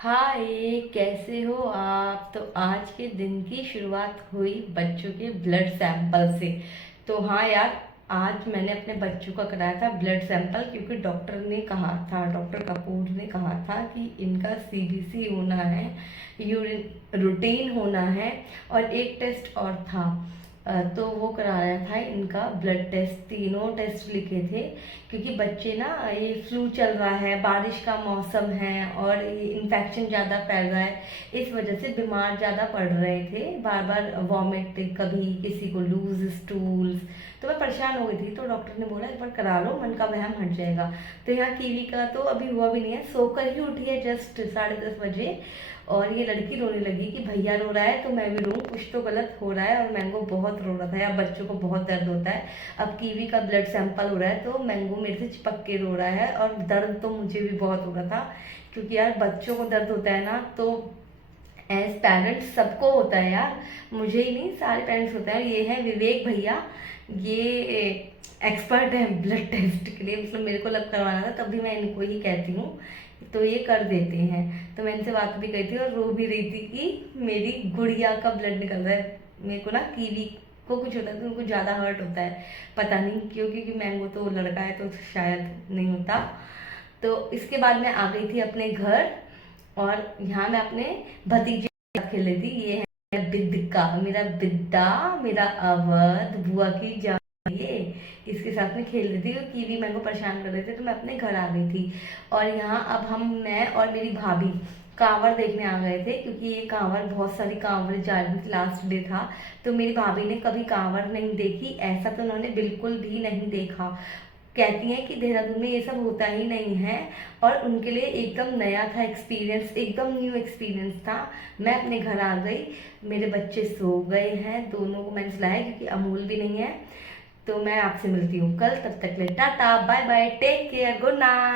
हाय, कैसे हो आप। तो आज के दिन की शुरुआत हुई बच्चों के ब्लड सैंपल से। तो हाँ यार, आज मैंने अपने बच्चों का कराया था ब्लड सैंपल, क्योंकि डॉक्टर ने कहा था, डॉक्टर कपूर ने कहा था कि इनका सीबीसी होना है, यूरिन रूटीन होना है, और एक टेस्ट और था। तो वो कराया था इनका ब्लड टेस्ट। तीनों टेस्ट लिखे थे, क्योंकि बच्चे ना, ये फ्लू चल रहा है, बारिश का मौसम है और ये इन्फेक्शन ज़्यादा फैल रहा है। इस वजह से बीमार ज़्यादा पड़ रहे थे, बार बार वॉमिट, कभी किसी को लूज स्टूल्स। तो मैं परेशान हो गई थी, तो डॉक्टर ने बोला एक बार करा लो, मन का वहम हट जाएगा। तो यहाँ कीवी का तो अभी हुआ भी नहीं है, सोकर ही उठी है जस्ट 10:30 बजे। और ये लड़की रोने लगी कि भैया रो रहा है तो मैं भी रो, कुछ तो गलत हो रहा है। और मैंगो बहुत रो रहा था यार, बच्चों को बहुत दर्द होता है। अब कीवी का ब्लड सैंपल हो रहा है तो मैंगो मेरे से चिपक के रो रहा है, और दर्द तो मुझे भी बहुत हो रहा था, क्योंकि यार बच्चों को दर्द होता है ना, तो एज पेरेंट्स सबको होता है यार, मुझे ही नहीं, सारे पेरेंट्स होते हैं। ये है विवेक भैया, ये एक्सपर्ट है ब्लड टेस्ट के लिए, मतलब मेरे को लग करवाना था, तभी मैं इनको ही कहती हूँ, तो ये कर देते हैं। तो मैं इनसे बात भी करी थी और रो भी रही थी कि मेरी गुड़िया का ब्लड निकल रहा है। मेरे को ना कीवी को कुछ होता है तो उनको ज़्यादा हर्ट होता है, पता नहीं क्यों, क्योंकि मैंगो तो लड़का है तो शायद नहीं होता। तो इसके बाद मैं आ गई थी अपने घर, और यहाँ मैं अपने भतीजे के साथ खेल रही थी। ये है बिद्दा, मेरा बिद्दा, मेरा अवध, बुआ की जान, ये इसके साथ में खेल रही थी, क्योंकि कीवी मैंगो परेशान कर रहे थे, तो मैं अपने घर आ गई थी। और यहाँ अब मैं और मेरी भाभी कांवड़ देखने आ गए थे, क्योंकि ये कांवड़, बहुत सारी कांवड़ जा रही थी, लास्ट डे था। तो मेरी भाभी ने कभी कांवड़ नहीं देखी, ऐसा तो उन्होंने बिल्कुल भी नहीं देखा। कहती हैं कि देहरादून में ये सब होता ही नहीं है, और उनके लिए एकदम नया था एक्सपीरियंस, एकदम न्यू एक्सपीरियंस था। मैं अपने घर आ गई, मेरे बच्चे सो गए हैं, दोनों को मैंने सुलाया क्योंकि अमूल भी नहीं है। तो मैं आपसे मिलती हूँ कल, तब तक ले tata bye bye, take care, good night.